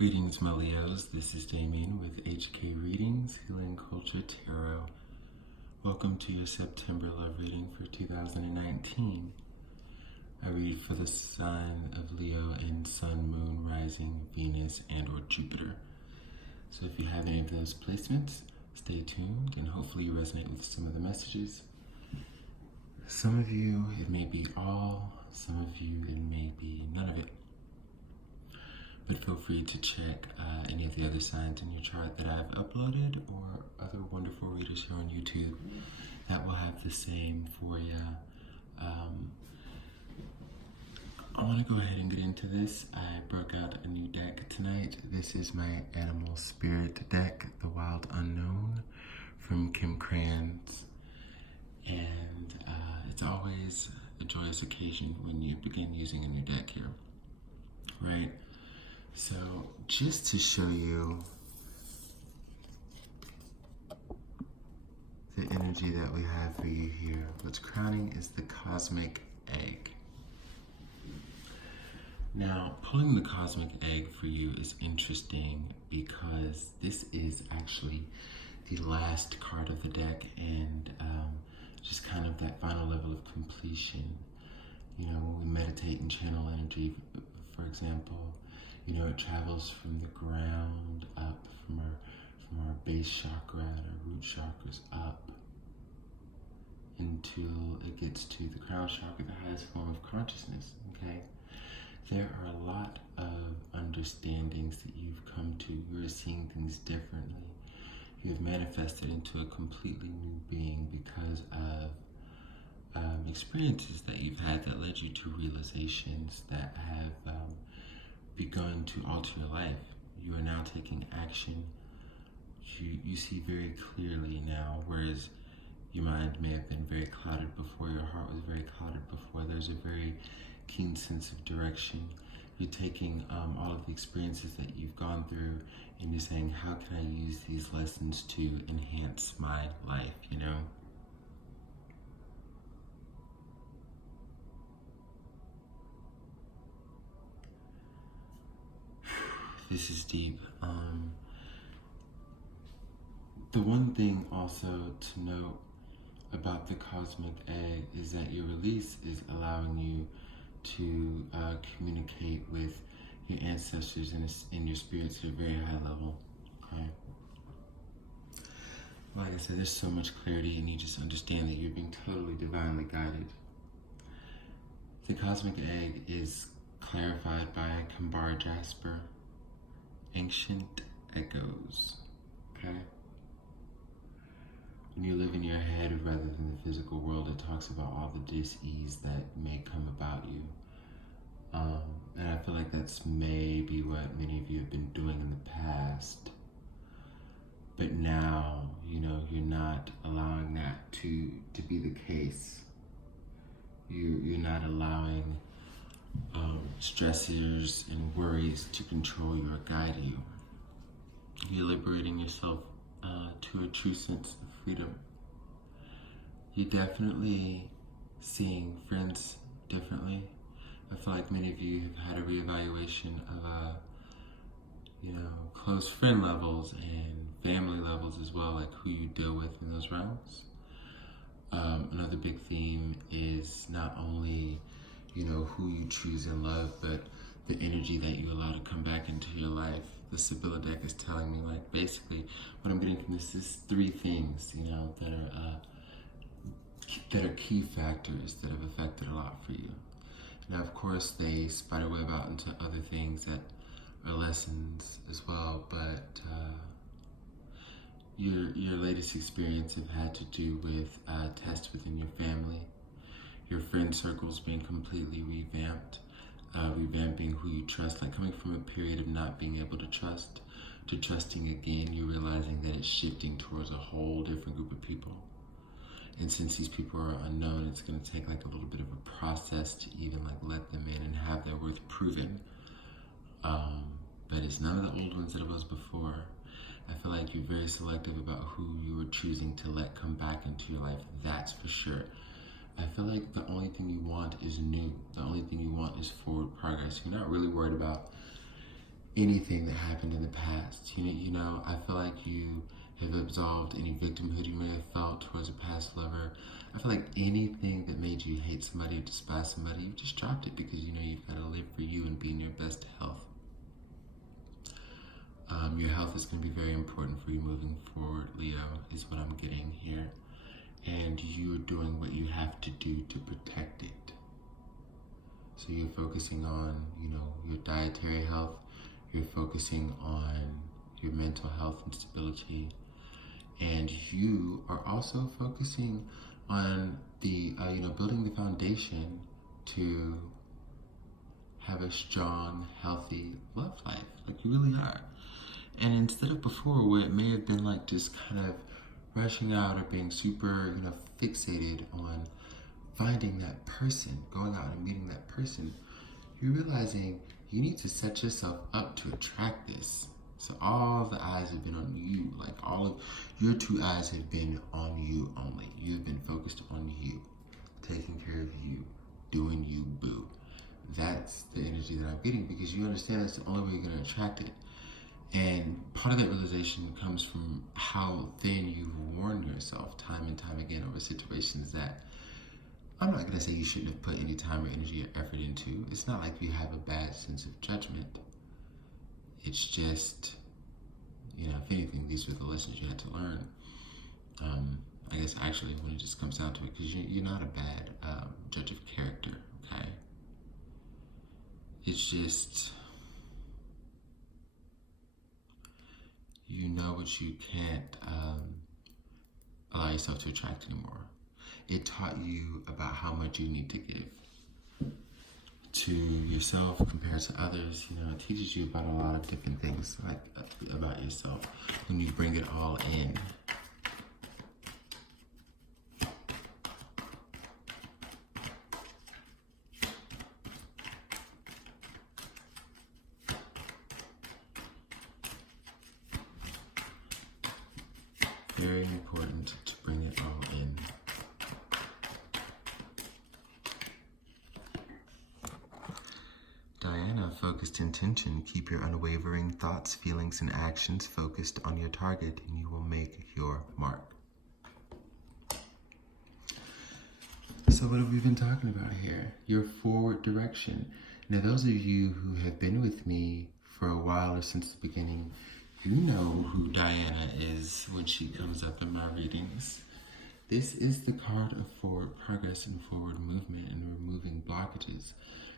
Greetings, my Leos. This is Damien with HK Readings, Healing Culture Tarot. Welcome to your September love reading for 2019. I read for the sign of Leo and Sun, Moon, Rising, Venus, and or Jupiter. So if you have any of those placements, stay tuned and hopefully you resonate with some of the messages. Some of you, it may be all. Some of you, it may be none of it. But feel free to check any of the other signs in your chart that I've uploaded or other wonderful readers here on YouTube that will have the same for you. I want to go ahead and get into this. I broke out a new deck tonight. This is my Animal Spirit deck, The Wild Unknown from Kim Kranz. And it's always a joyous occasion when you begin using a new deck here, right? So just to show you the energy that we have for you here, what's crowning is the cosmic egg. Now, pulling the cosmic egg for you is interesting because this is actually the last card of the deck and just kind of that final level of completion. You know, when we meditate and channel energy, for example, you know, it travels from the ground up, from our base chakra and our root chakras up until it gets to the crown chakra, the highest form of consciousness, okay? There are a lot of understandings that you've come to. You're seeing things differently. You have manifested into a completely new being because of experiences that you've had that led you to realizations that have begun to alter your life. You are now taking action. You see very clearly now, whereas your mind may have been very clouded before, your heart was very clouded before. There's a very keen sense of direction. You're taking all of the experiences that you've gone through and you're saying, how can I use these lessons to enhance my life, you know? This is deep. The one thing also to note about the cosmic egg is that your release is allowing you to communicate with your ancestors and your spirits at a very high level. Okay. Like I said, there's so much clarity and you just understand that you're being totally divinely guided. The cosmic egg is clarified by Kambar Jasper. Ancient echoes, okay? When you live in your head rather than the physical world, it talks about all the dis-ease that may come about you. And I feel like that's maybe what many of you have been doing in the past. But now, you know, you're not allowing that to be the case. You're not allowing stressors and worries to control you or guide you. You're liberating yourself to a true sense of freedom. You're definitely seeing friends differently. I feel like many of you have had a reevaluation of you know, close friend levels and family levels as well, like who you deal with in those realms. Another big theme is not only, you know, who you choose and love, but the energy that you allow to come back into your life. The Sibylla deck is telling me, like, basically, what I'm getting from this is three things, you know, that are key factors that have affected a lot for you. Now, of course, they spiderweb out into other things that are lessons as well, but your latest experience have had to do with tests within your family, your friend circles being completely revamped, revamping who you trust, like coming from a period of not being able to trust to trusting again. You're realizing that it's shifting towards a whole different group of people. And since these people are unknown, it's going to take like a little bit of a process to even like let them in and have their worth proven. But it's none of the old ones that it was before. I feel like you're very selective about who you are choosing to let come back into your life, that's for sure. I feel like the only thing you want is new. The only thing you want is forward progress. You're not really worried about anything that happened in the past. I feel like you have absolved any victimhood you may have felt towards a past lover. I feel like anything that made you hate somebody or despise somebody, you've just dropped it because you've got to live for you and be in your best health. Your health is going to be very important for you moving forward, Leo, is what I'm getting here. And you're doing what you have to do to protect it. So you're focusing on, your dietary health. You're focusing on your mental health and stability. And you are also focusing on the, building the foundation to have a strong, healthy love life. Like you really are. And instead of before, where it may have been like just kind of rushing out or being super, fixated on finding that person, going out and meeting that person, you're realizing you need to set yourself up to attract this. So all the eyes have been on you. Like all of your two eyes have been on you only. You've been focused on you, taking care of you, doing you, boo. That's the energy that I'm getting because you understand that's the only way you're going to attract it. And part of that realization comes from how thin you've worn yourself time and time again over situations that I'm not going to say you shouldn't have put any time or energy or effort into. It's not like you have a bad sense of judgment. It's just, if anything, these were the lessons you had to learn. I guess actually when it just comes down to it, because you're not a bad judge of character, okay? It's just, you know what you can't allow yourself to attract anymore. It taught you about how much you need to give to yourself compared to others. It teaches you about a lot of different things, like about yourself, when you bring it all in. Very important to bring it all in. Diana, focused intention. Keep your unwavering thoughts, feelings, and actions focused on your target, and you will make your mark. So what have we been talking about here? Your forward direction. Now, those of you who have been with me for a while or since the beginning, you know who Diana is when she comes up in my readings. This is the card of forward progress and forward movement and removing blockages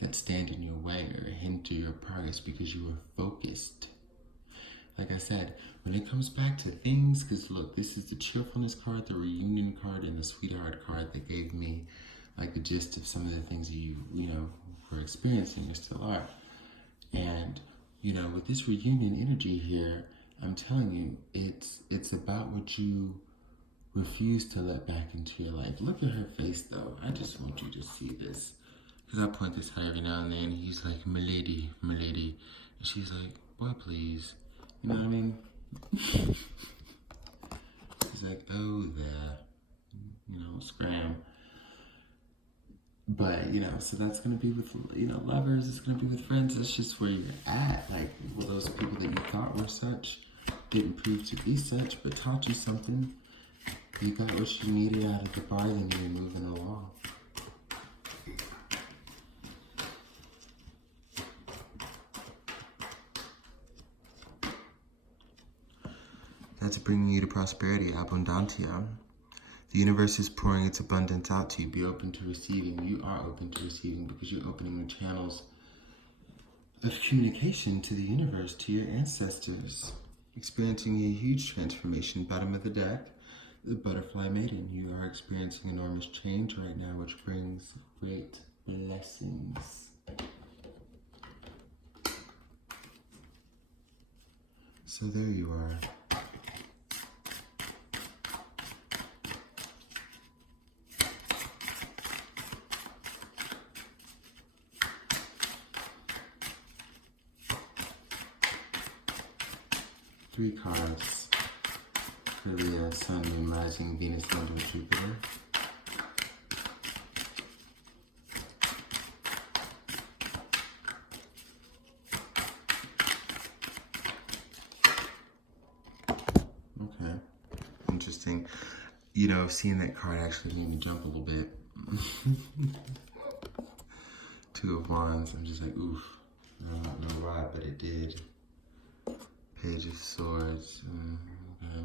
that stand in your way or hinder your progress because you are focused. Like I said, when it comes back to things, because look, this is the cheerfulness card, the reunion card, and the sweetheart card that gave me like the gist of some of the things you were experiencing or still are. And with this reunion energy here, I'm telling you, it's about what you refuse to let back into your life. Look at her face, though. I just want you to see this. Because I point this out every now and then. He's like, "Milady, milady." And she's like, "Boy, please." You know what I mean? She's like, "Oh, there." Scram. But, so that's going to be with, lovers. It's going to be with friends. It's just where you're at. Like, well, those people that you thought were such didn't prove to be such, but taught you something. You got what you needed out of the bargain and you're moving along. That's bringing you to prosperity, abundantia. The universe is pouring its abundance out to you. Be open to receiving. You are open to receiving because you're opening the channels of communication to the universe, to your ancestors. Experiencing a huge transformation. Bottom of the deck, the butterfly maiden. You are experiencing enormous change right now, which brings great blessings. So there you are. Three cards for the Sun, Moon, Rising, Venus, London, Jupiter. you know, seeing that card actually made me jump a little bit. Two of Wands, I'm just like, oof. I don't know why, but it did. Page of Swords. Okay.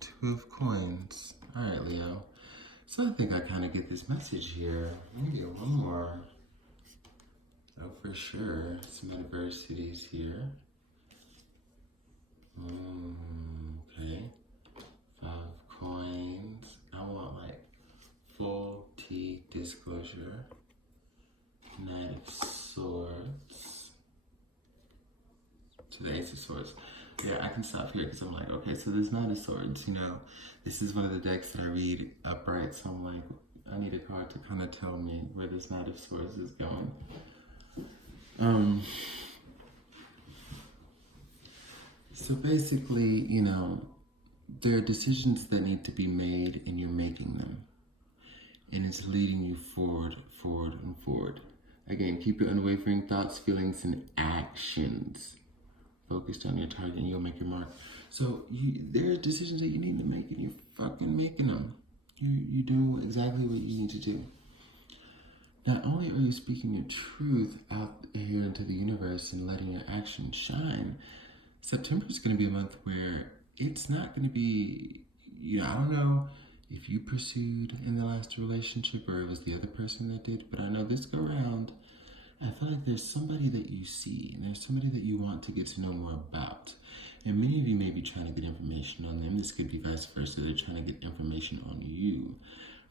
Two of Coins. Alright, Leo. So I think I kind of get this message here. Let me get one more. Oh, for sure. Some adversities here. Okay. 5 of Coins. I want like full T disclosure. Knight of Swords. To the Ace of Swords. Yeah, I can stop here because I'm like, okay, so there's Knight of Swords, you know. This is one of the decks that I read upright, so I'm like, I need a card to kind of tell me where this Knight of Swords is going. So basically, you know, there are decisions that need to be made and you're making them. And it's leading you forward, forward, and forward. Again, keep your unwavering thoughts, feelings, and actions focused on your target and you'll make your mark. So there are decisions that you need to make and you're fucking making them. You do exactly what you need to do. Not only are you speaking your truth out here into the universe and letting your actions shine, September is going to be a month where it's not going to be, you know, I don't know if you pursued in the last relationship or it was the other person that did, but I know this go around, I feel like there's somebody that you see and there's somebody that you want to get to know more about. And many of you may be trying to get information on them. This could be vice versa. They're trying to get information on you.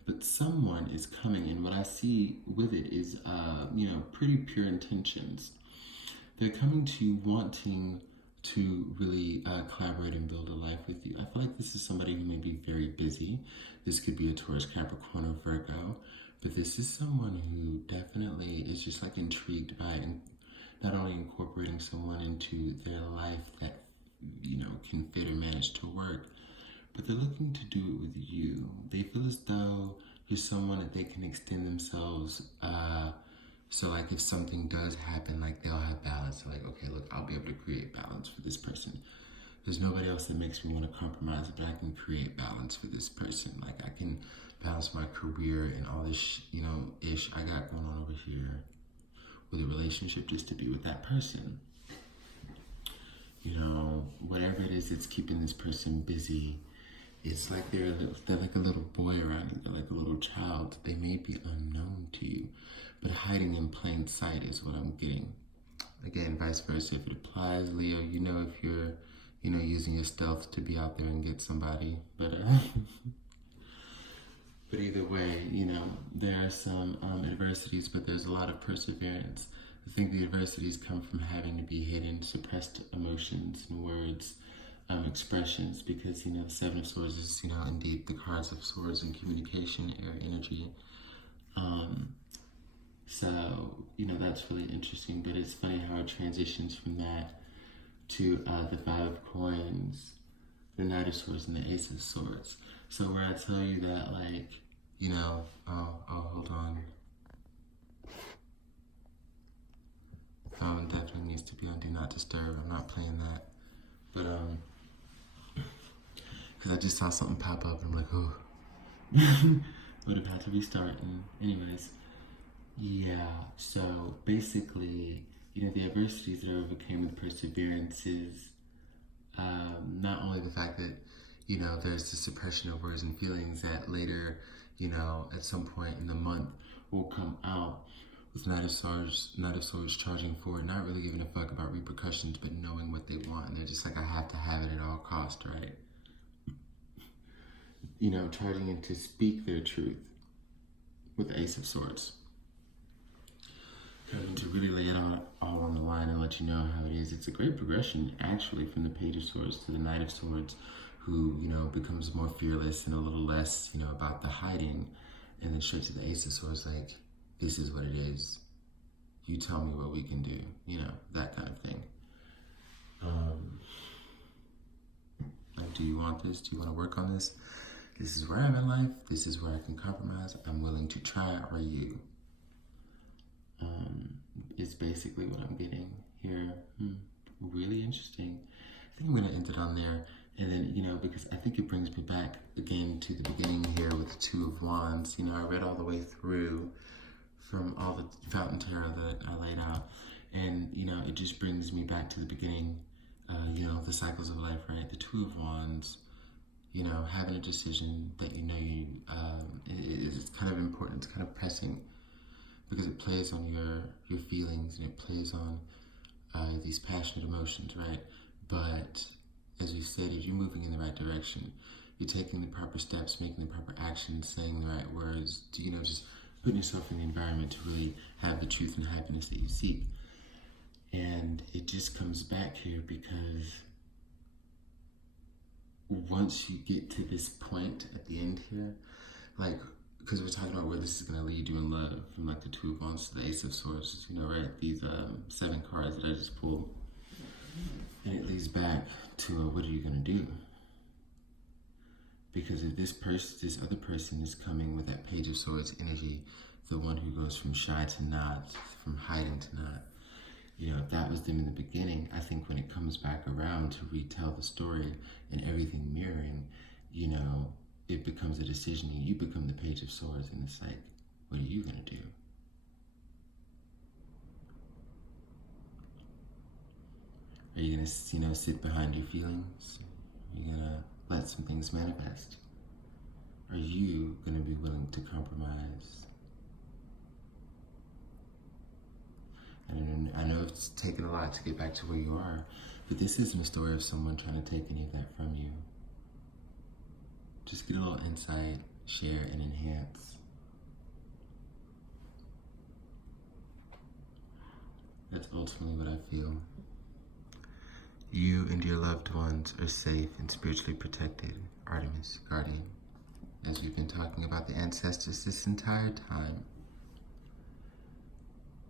But someone is coming, and what I see with it is, you know, pretty pure intentions. They're coming to you wanting to really collaborate and build a life with you. I feel like this is somebody who may be very busy. This could be a Taurus, Capricorn, or Virgo, but this is someone who definitely is just like intrigued by not only incorporating someone into their life that, you know, can fit or manage to work, but they're looking to do it with you. They feel as though you're someone that they can extend themselves. So like if something does happen, like they'll have balance. So like, okay, look, I'll be able to create balance for this person. There's nobody else that makes me want to compromise, but I can create balance for this person. Like I can balance my career and all this, you know, ish I got going on over here with a relationship just to be with that person. You know, whatever it is that's keeping this person busy, it's like they're like a little boy around you. They're like a little child. They may be unknown to you, but hiding in plain sight is what I'm getting. Again, vice versa. If it applies, Leo, you know if you're, you know, using your stealth to be out there and get somebody. But but either way, you know, there are some adversities, but there's a lot of perseverance. I think the adversities come from having to be hidden, suppressed emotions and words, expressions, because, you know, the Seven of Swords is, you know, indeed the cards of swords and communication, air energy. So, you know, that's really interesting, but it's funny how it transitions from that to the Five of Coins, the Knight of Swords, and the Ace of Swords. So where I tell you that, like, you know, hold on. Phone definitely needs to be on Do Not Disturb. I'm not playing that. But, because I just saw something pop up and I'm like, oh. Would have had to restart. And anyways, yeah, so basically, you know, the adversities that I overcame with perseverance is not only the fact that, you know, there's the suppression of words and feelings that later, you know, at some point in the month will come out with Knight of Swords charging forward, not really giving a fuck about repercussions, but knowing what they want. And they're just like, I have to have it at all cost, right? You know, charging in to speak their truth with the Ace of Swords. Coming to really lay it all on the line and let you know how it is. It's a great progression, actually, from the Page of Swords to the Knight of Swords, who, you know, becomes more fearless and a little less, you know, about the hiding, and then straight to the Ace of Swords, like, this is what it is. You tell me what we can do, you know, that kind of thing. Like, do you want this? Do you want to work on this? This is where I'm in life. This is where I can compromise. I'm willing to try. Are you? It's basically what I'm getting here. Really interesting. I think I'm going to end it on there. And then, because I think it brings me back again to the beginning here with the Two of Wands. I read all the way through from all the Fountain Tarot that I laid out. And, it just brings me back to the beginning, the cycles of life, right? The Two of Wands, having a decision that is kind of important, it's kind of pressing, because it plays on your feelings, and it plays on these passionate emotions, right? But as you said, if you're moving in the right direction, you're taking the proper steps, making the proper actions, saying the right words, just putting yourself in the environment to really have the truth and happiness that you seek. And it just comes back here because once you get to this point at the end here, because we're talking about where this is going to lead you in love, from the Two of Wands to the Ace of Swords, right? These 7 cards that I just pulled. And it leads back to what are you going to do? Because if this other person is coming with that Page of Swords energy, the one who goes from shy to not, from hiding to not, if that was them in the beginning, I think when it comes back around to retell the story and everything mirroring, it becomes a decision, and you become the Page of Swords, and it's like, what are you going to do? Are you going to, sit behind your feelings? Are you going to let some things manifest? Are you going to be willing to compromise? And I know it's taken a lot to get back to where you are, but this isn't a story of someone trying to take any of that from you. Just get a little insight, share, and enhance. That's ultimately what I feel. You and your loved ones are safe and spiritually protected, Artemis, Guardian, as we've been talking about the ancestors this entire time.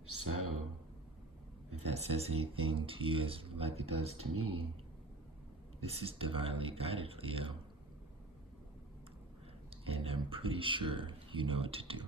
So, if that says anything to you like it does to me, this is divinely guided, Leo. And I'm pretty sure you know what to do.